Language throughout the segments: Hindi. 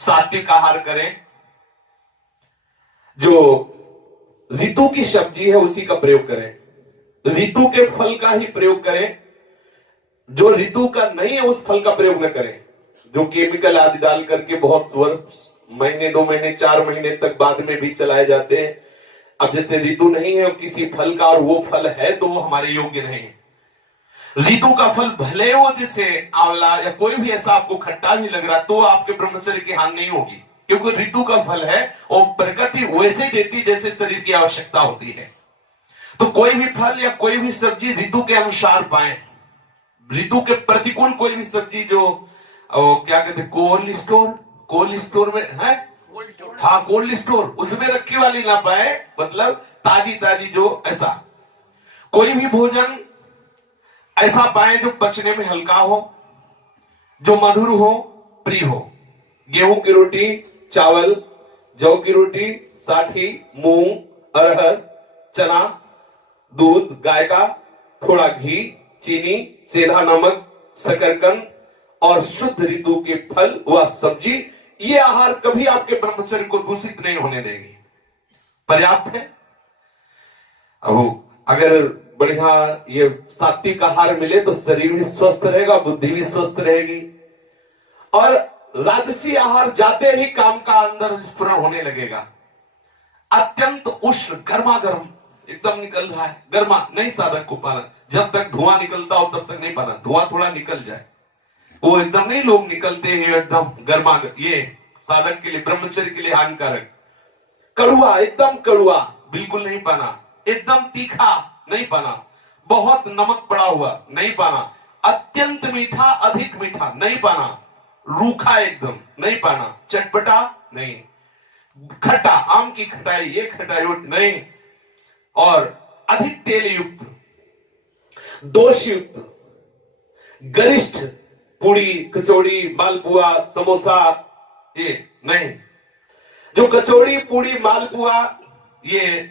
सात्विक आहार करें, जो ऋतु की सब्जी है उसी का प्रयोग करें, ऋतु के फल का ही प्रयोग करें, जो ऋतु का नहीं है उस फल का प्रयोग न करें, जो केमिकल आदि डाल करके बहुत वर्ष, महीने 2 महीने 4 महीने तक बाद में भी चलाए जाते हैं। अब जैसे ऋतु नहीं है किसी फल का और वो फल है तो वो हमारे योग्य नहीं है। ऋतु का फल भले हो, जैसे आंवला या कोई भी ऐसा आपको खट्टा भी लग रहा तो आपके ब्रह्मचर्य की हानि नहीं होगी, क्योंकि ऋतु का फल है और प्रकृति वैसे ही देती जैसे शरीर की आवश्यकता होती है। तो कोई भी फल या कोई भी सब्जी ऋतु के अनुसार पाए। ऋतु के प्रतिकूल कोई भी सब्जी जो क्या कहते हैं कोल्ड स्टोर में है, हाँ कोल्ड स्टोर, उसमें रखी वाली ना पाए, मतलब ताजी ताजी जो ऐसा कोई भी भोजन ऐसा पाए जो पचने में हल्का हो, जो मधुर हो, प्रिय हो। गेहूं की रोटी, चावल, जौ की रोटी, साठी, मूंग, अरहर, चना, दूध गाय का, थोड़ा घी, चीनी, सेंधा नमक, शकरकंद और शुद्ध ऋतु के फल व सब्जी, ये आहार कभी आपके ब्रह्मचर्य को दूषित नहीं होने देंगे, पर्याप्त है। अब अगर बढ़िया ये सात्विक आहार मिले तो शरीर भी स्वस्थ रहेगा, बुद्धि भी स्वस्थ रहेगी। और राजसी आहार जाते ही काम का अंदर स्फुरण होने लगेगा। अत्यंत उष्ण गर्मा गर्म एकदम निकल रहा है, गर्मा नहीं साधक को पाना, जब तक धुआं निकलता हो तब तक नहीं पाना, धुआं थोड़ा निकल जाए, वो एकदम नहीं, लोग निकलते हैं एकदम गर्मा, ये साधक के लिए ब्रह्मचर्य के लिए हानिकारक। कड़ुआ, एकदम कड़ुआ बिल्कुल नहीं पाना, एकदम तीखा नहीं पाना, बहुत नमक पड़ा हुआ नहीं पाना, अत्यंत मीठा अधिक मीठा नहीं पाना, रूखा एकदम नहीं पाना, चटपटा नहीं, खट्टा आम की खटाई ये खटाई नहीं, और अधिक तेल युक्त, दोष युक्त, गरिष्ठ पूड़ी कचौड़ी मालपुआ समोसा ये नहीं। जो कचौड़ी पूड़ी मालपुआ, ये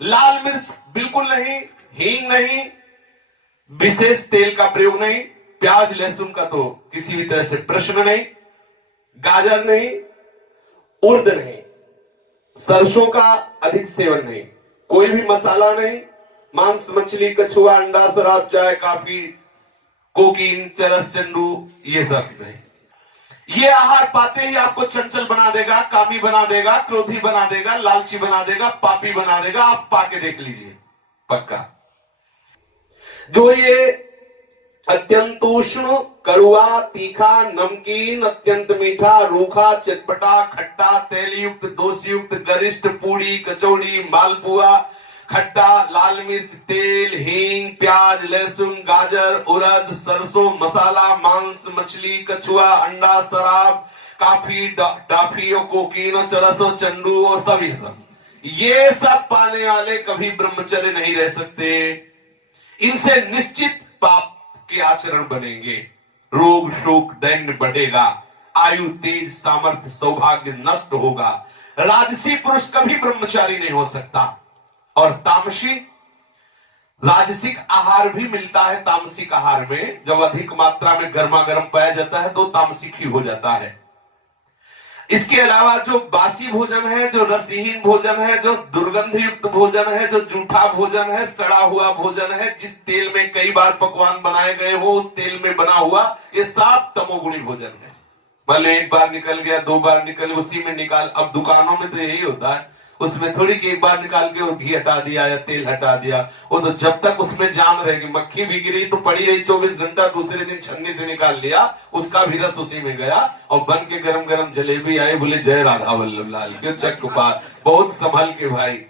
लाल मिर्च बिल्कुल नहीं, हींग नहीं, विशेष तेल का प्रयोग नहीं, प्याज लहसुन का तो किसी भी तरह से प्रश्न नहीं, गाजर नहीं, उर्द नहीं, सरसों का अधिक सेवन नहीं, कोई भी मसाला नहीं, मांस मछली कछुआ अंडा शराब चाय कॉफी कोकीन चरस चंडू ये सब नहीं। ये आहार पाते ही आपको चंचल बना देगा, कामी बना देगा, क्रोधी बना देगा, लालची बना देगा, पापी बना देगा। आप पाके देख लीजिए पक्का। जो ये अत्यंत उष्ण कड़ुआ तीखा नमकीन अत्यंत मीठा रूखा चटपटा खट्टा तेल युक्त दोष युक्त गरिष्ठ पूड़ी कचौड़ी मालपुआ खट्टा लाल मिर्च तेल हींग प्याज लहसुन गाजर उड़द सरसों मसाला मांस मछली कछुआ अंडा शराब काफी डाफी और कोकीन और चरस और चंडू और सभी सब, ये सब पाने वाले कभी ब्रह्मचर्य नहीं रह सकते। इनसे निश्चित पाप के आचरण बनेंगे, रोग शोक दैन्य बढ़ेगा, आयु तेज सामर्थ्य सौभाग्य नष्ट होगा। राजसी पुरुष कभी ब्रह्मचारी नहीं हो सकता। और तामसी राजसिक आहार भी मिलता है। तामसिक आहार में जब अधिक मात्रा में गर्मा गर्म पाया जाता है तो तामसिक ही हो जाता है। इसके अलावा जो बासी भोजन है, जो रसहीन भोजन है, जो दुर्गंध युक्त भोजन है, जो जूठा भोजन है, सड़ा हुआ भोजन है, जिस तेल में कई बार पकवान बनाए गए हो उस तेल में बना हुआ, ये सब तमोगुणी भोजन है। भले एक बार निकल गया 2 बार निकल उसी में निकाल। अब दुकानों में तो यही होता है, उसमें थोड़ी कि एक बार निकाल के वो घी हटा दिया या तेल हटा दिया, वो तो जब तक उसमें जान रहेगी, मक्खी भी गिरी तो पड़ी रही 24 घंटा, दूसरे दिन छन्नी से निकाल लिया, उसका भी रस उसी में गया और बन के गरम गरम जलेबी आई, बोले जय राधा वल्लभ लाल के चक पार, बहुत संभल के भाई।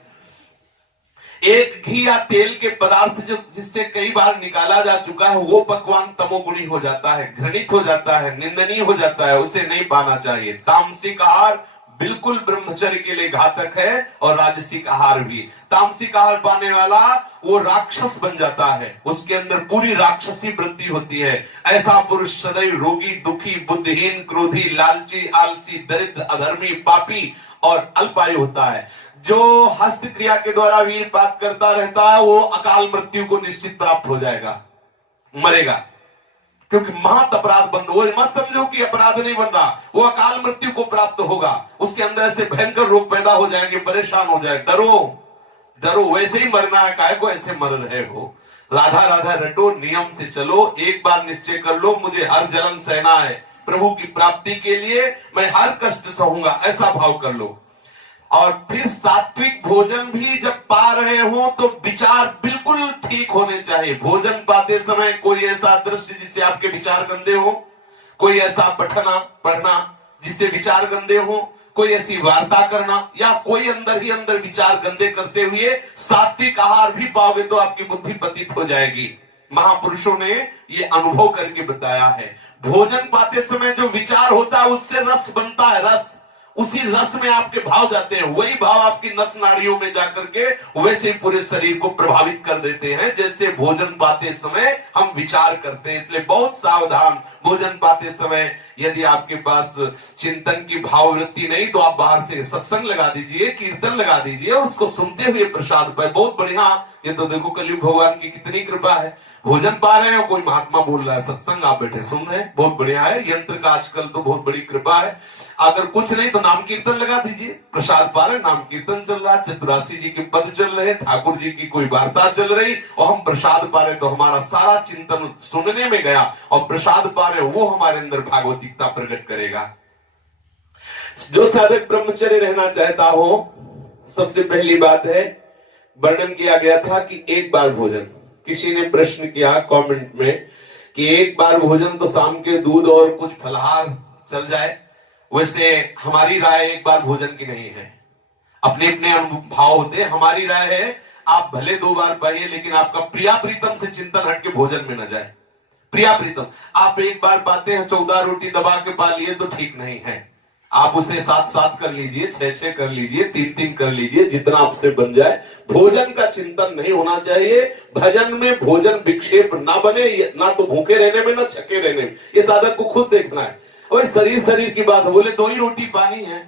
एक घी या तेल के पदार्थ जो जिससे कई बार निकाला जा चुका है वो पकवान तमोगुणी हो जाता है, घृणित हो जाता है, निंदनीय हो जाता है, उसे नहीं पाना चाहिए। तामसिक आहार बिल्कुल ब्रह्मचर्य के लिए घातक है और राजसिक आहार भी। तामसिक आहार पाने वाला वो राक्षस बन जाता है, उसके अंदर पूरी राक्षसी वृत्ति होती है। ऐसा पुरुष सदैव रोगी दुखी बुद्धिहीन क्रोधी लालची आलसी दरिद्र अधर्मी पापी और अल्पायु होता है। जो हस्त क्रिया के द्वारा वीरपात करता रहता है वो अकाल मृत्यु को निश्चित प्राप्त हो जाएगा, मरेगा। क्योंकि महत अपराध बंद, वो मत समझो कि अपराध नहीं बन रहा, वो अकाल मृत्यु को प्राप्त होगा, उसके अंदर ऐसे भयंकर रोग पैदा हो जाएंगे, परेशान हो जाए। डरो डरो, वैसे ही मरना है, काय को ऐसे मर रहे हो। राधा राधा रटो, नियम से चलो, एक बार निश्चय कर लो मुझे हर जलन सहना है, प्रभु की प्राप्ति के लिए मैं हर कष्ट सहूंगा, ऐसा भाव कर लो। और फिर सात्विक भोजन भी जब पा रहे हो तो विचार बिल्कुल ठीक होने चाहिए। भोजन पाते समय कोई ऐसा दृश्य जिससे आपके विचार गंदे हो, कोई ऐसा पढ़ना जिससे विचार गंदे हो, कोई ऐसी वार्ता करना, या कोई अंदर ही अंदर विचार गंदे करते हुए सात्विक आहार भी पाओगे तो आपकी बुद्धि पतित हो जाएगी। महापुरुषों ने ये अनुभव करके बताया है। भोजन पाते समय जो विचार होता है उससे रस बनता है, रस, उसी रस में आपके भाव जाते हैं, वही भाव आपकी नस नाड़ियों में जाकर के वैसे ही पूरे शरीर को प्रभावित कर देते हैं जैसे भोजन पाते समय हम विचार करते हैं। इसलिए बहुत सावधान, भोजन पाते समय यदि आपके पास चिंतन की भाववृत्ति नहीं तो आप बाहर से सत्संग लगा दीजिए, कीर्तन लगा दीजिए और उसको सुनते हुए प्रसाद पाए, बहुत बढ़िया। ये तो देखो कलयुग भगवान की कितनी कृपा है, भोजन पा रहे हैं, कोई महात्मा बोल रहा है, सत्संग आप बैठे सुन रहे हैं, बहुत बढ़िया है। यंत्र का आजकल तो बहुत बड़ी कृपा है। अगर कुछ नहीं तो नाम कीर्तन लगा दीजिए, प्रसाद पा रहे, नाम कीर्तन चल रहा है, चतुरासी जी के पद चल रहे, ठाकुर जी की कोई वार्ता चल रही और हम प्रसाद पा रहे, तो हमारा सारा चिंतन सुनने में गया और प्रसाद पा रहे, वो हमारे अंदर भागवतिकता प्रकट करेगा। जो साधक ब्रह्मचर्य रहना चाहता हो, सबसे पहली बात है, वर्णन किया गया था कि एक बार भोजन, किसी ने प्रश्न किया कमेंट में कि एक बार भोजन तो शाम के दूध और कुछ फलाहार चल जाए, वैसे हमारी राय एक बार भोजन की नहीं है, अपने अपने भाव होते हैं। हमारी राय है आप भले 2 बार पाइए लेकिन आपका प्रिया प्रीतम से चिंतन हट के भोजन में न जाए। प्रिया प्रीतम आप एक बार पाते हैं, 14 रोटी दबा के पा लिए तो ठीक नहीं है, आप उसे 7-7 कर लीजिए, 6-6 कर लीजिए, 3-3 कर लीजिए, जितना आपसे बन जाए। भोजन का चिंतन नहीं होना चाहिए, भजन में भोजन विक्षेप ना बने, ना तो भूखे रहने में ना छके रहने में, ये साधक को खुद देखना है। और शरीर की बात, बोले 2 ही रोटी पानी है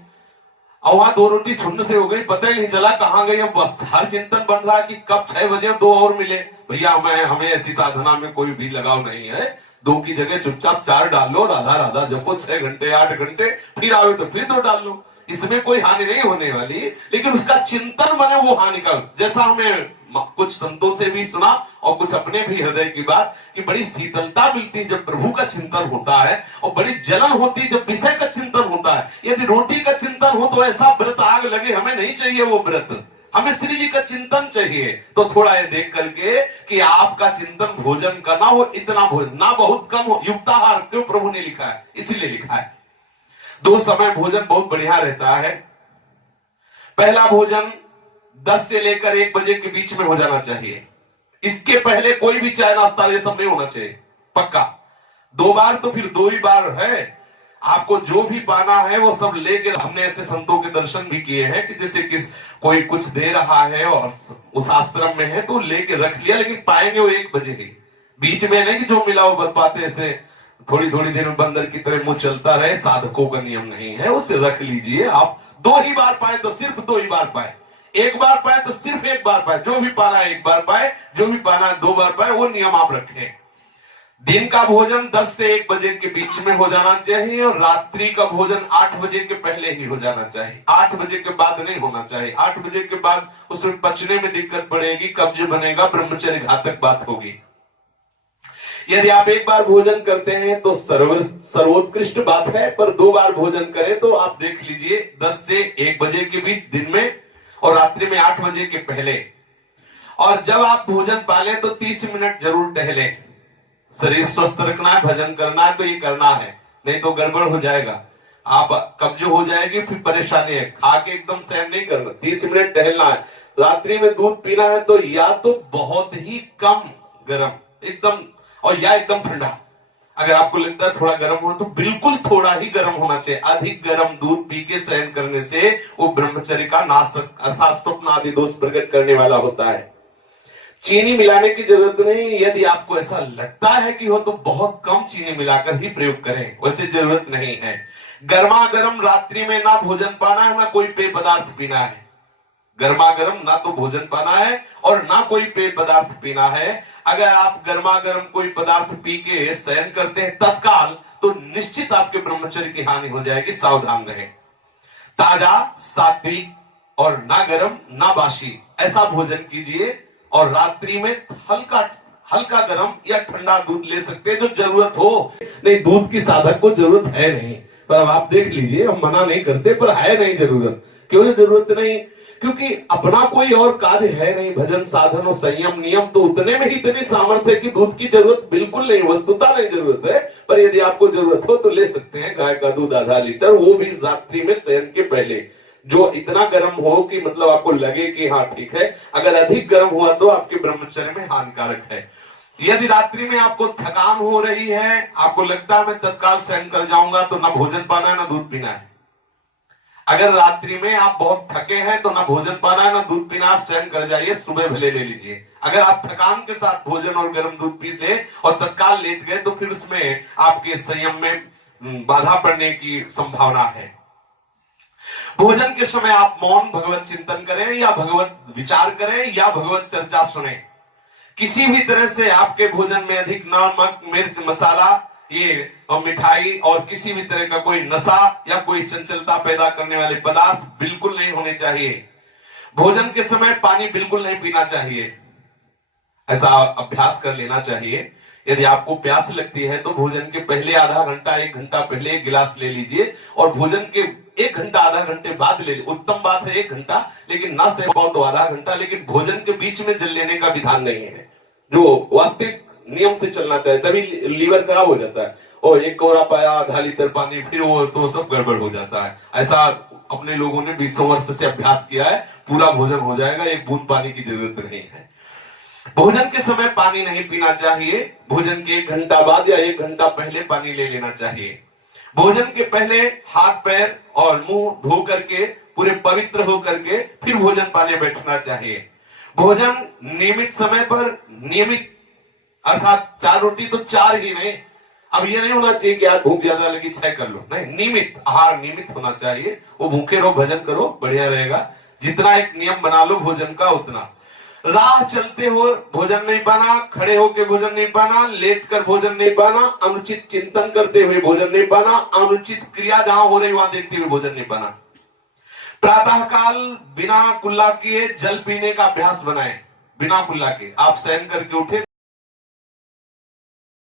और वहां 2 रोटी छुन्न से हो गई, पता ही नहीं चला कहां गई। अब हर चिंतन बन रहा कि कब 6 बजे 2 और मिले। भैया हमें ऐसी साधना में कोई भी लगाव नहीं है, 2 की जगह चुपचाप 4 डाल लो, राधा राधा जपो 6 घंटे 8 घंटे, फिर आवे तो फिर 2 डाल लो, इसमें कोई हानि नहीं होने वाली। लेकिन उसका चिंतन बने वो हानि का, जैसा हमें कुछ संतों से भी सुना और कुछ अपने भी हृदय की बात कि बड़ी शीतलता मिलती है जब प्रभु का चिंतन होता है, और बड़ी जलन होती है जब विषय का चिंतन होता है। यदि रोटी का चिंतन हो तो ऐसा व्रत आग लगे, हमें नहीं चाहिए वो व्रत, हमें श्री जी का चिंतन चाहिए। तो थोड़ा ये देख करके कि आपका चिंतन भोजन का ना हो, इतना भोजन ना बहुत कम हो, युक्ताहार क्यों प्रभु ने लिखा है, इसीलिए लिखा है। 2 समय भोजन बहुत बढ़िया रहता है। पहला भोजन 10 से लेकर 1 बजे के बीच में हो जाना चाहिए, इसके पहले कोई भी चाय नाश्ता ये सब नहीं होना चाहिए, पक्का। 2 बार तो फिर 2 ही बार है, आपको जो भी पाना है वो सब लेके, हमने ऐसे संतों के दर्शन भी किए हैं कि जैसे कोई कुछ दे रहा है और उस आश्रम में है तो लेके रख लिया, लेकिन पाएंगे वो 1 बजे ही, बीच में नहीं कि जो मिला वो बन पाते, ऐसे थोड़ी थोड़ी देर में बंदर की तरह मुंह चलता रहे, साधकों का नियम नहीं है, उसे रख लीजिए। आप 2 ही बार पाए तो सिर्फ 2 ही बार पाए, 1 बार पाए तो सिर्फ 1 बार पाए, जो भी पाना है 1 बार पाए, जो भी पाना है 2 बार पाए, वो नियम आप रखें। दिन का भोजन 10 से 1 बजे के बीच में हो जाना चाहिए और रात्रि का भोजन 8 बजे के पहले ही हो जाना चाहिए, 8 बजे के बाद नहीं होना चाहिए। 8 बजे के बाद उसमें पचने में दिक्कत पड़ेगी, कब्ज बनेगा, ब्रह्मचर्य घातक बात होगी। यदि आप 1 बार भोजन करते हैं तो सर्वोत्कृष्ट बात है, पर 2 बार भोजन करें तो आप देख लीजिए 10 से 1 बजे के बीच दिन में और रात्रि में 8 बजे के पहले। और जब आप भोजन पालें तो 30 मिनट जरूर टहले, शरीर स्वस्थ रखना है, भजन करना है तो ये करना है, नहीं तो गड़बड़ हो जाएगा, आप कब्ज हो जाएगी, फिर परेशानी है। खा के एकदम सहन नहीं करना, 30 मिनट टहलना है। रात्रि में दूध पीना है तो या तो बहुत ही कम गर्म एकदम, और या एकदम ठंडा। अगर आपको लगता है थोड़ा गर्म हो तो बिल्कुल थोड़ा ही गर्म होना चाहिए। अधिक गर्म दूध पी के सहन करने से वो ब्रह्मचर्य का नाश अर्थात स्वप्न आदि दोष प्रकट करने वाला होता है। चीनी मिलाने की जरूरत नहीं, यदि आपको ऐसा लगता है कि हो तो बहुत कम चीनी मिलाकर ही प्रयोग करें, वैसे जरूरत नहीं है। गर्मा गर्म रात्रि में ना भोजन पाना है ना कोई पेय पदार्थ पीना है, गर्मा गर्म ना तो भोजन पाना है और ना कोई पेय पदार्थ पीना है। अगर आप गर्मा गर्म कोई पदार्थ पी के शयन करते हैं तत्काल, तो निश्चित आपके ब्रह्मचर्य की हानि हो जाएगी, सावधान रहें। ताजा, सात्विक और ना गर्म ना बासी ऐसा भोजन कीजिए। और रात्रि में हल्का हल्का गर्म या ठंडा दूध ले सकते हैं जो जरूरत हो। नहीं, दूध की साधक को जरूरत है नहीं, पर अब आप देख लीजिए, हम मना नहीं करते, पर है नहीं जरूरत। क्यों जरूरत नहीं? क्योंकि अपना कोई और कार्य है नहीं। भजन साधन और संयम नियम तो उतने में ही इतनी सामर्थ्य है कि दूध की जरूरत बिल्कुल नहीं, वस्तुता नहीं जरूरत है। पर यदि आपको जरूरत हो तो ले सकते हैं गाय का दूध आधा लीटर, वो भी रात्रि में शयन के पहले, जो इतना गर्म हो कि मतलब आपको लगे कि हाँ ठीक है। अगर अधिक गर्म हुआ तो आपके ब्रह्मचर्य में हानिकारक है। यदि रात्रि में आपको थकान हो रही है, आपको लगता है मैं तत्काल शयन कर जाऊंगा, तो ना भोजन पाना है ना दूध पीना है। अगर रात्रि में आप बहुत थके हैं तो ना भोजन पाना है ना दूध पीना, आप शयन कर जाइए, सुबह भले ले लीजिए। अगर आप थकान के साथ भोजन और गर्म दूध पी ले और तत्काल लेट गए, तो फिर उसमें आपके संयम में बाधा पड़ने की संभावना है। भोजन के समय आप मौन भगवत चिंतन करें या भगवत विचार करें या भगवत चर्चा सुने। किसी भी तरह से आपके भोजन में अधिक नमक, मिर्च, मसाला, ये और मिठाई और किसी भी तरह का कोई नशा या कोई चंचलता पैदा करने वाले पदार्थ बिल्कुल नहीं होने चाहिए। भोजन के समय पानी बिल्कुल नहीं पीना चाहिए, ऐसा अभ्यास कर लेना चाहिए। यदि आपको प्यास लगती है तो भोजन के पहले आधा घंटा 1 घंटा पहले 1 गिलास ले लीजिए और भोजन के 1 घंटा आधा घंटे बाद ले लीजिए। उत्तम बात है 1 घंटा, लेकिन ना से पाओ तो आधा घंटा, लेकिन भोजन के बीच में जल लेने का विधान नहीं है, जो वास्तविक नियम से चलना चाहिए। तभी लीवर खराब हो जाता है। और 1 कोरा पाया आधा लीटर पानी, फिर वो तो सब गड़बड़ हो जाता है। ऐसा अपने लोगों ने 20 वर्ष से अभ्यास किया है, पूरा भोजन हो जाएगा, 1 बूंद पानी की जरूरत नहीं है। भोजन के समय पानी नहीं पीना चाहिए। भोजन के 1 घंटा बाद या 1 घंटा पहले पानी ले लेना चाहिए। भोजन के पहले हाथ पैर और मुंह धो करके पूरे पवित्र हो करके फिर भोजन पाने बैठना चाहिए। भोजन नियमित समय पर, नियमित अर्थात 4 रोटी तो 4 ही नहीं। अब ये नहीं होना चाहिए कि यार भूख ज्यादा लगी 6 कर लो, नहीं, नियमित आहार नियमित होना चाहिए। वो भूखे रहो, भजन करो, बढ़िया रहेगा। जितना एक नियम बना लो भोजन का उतना। राह चलते हो भोजन नहीं पाना, खड़े होकर भोजन नहीं पाना, लेट कर भोजन नहीं पाना, अनुचित चिंतन करते हुए भोजन नहीं पाना, अनुचित क्रिया जहां हो रही वहां देखते हुए भोजन नहीं पाना। प्रातःकाल बिना कुल्ला किए जल पीने का अभ्यास बनाएं। बिना कुल्ला के आप शयन करके उठे,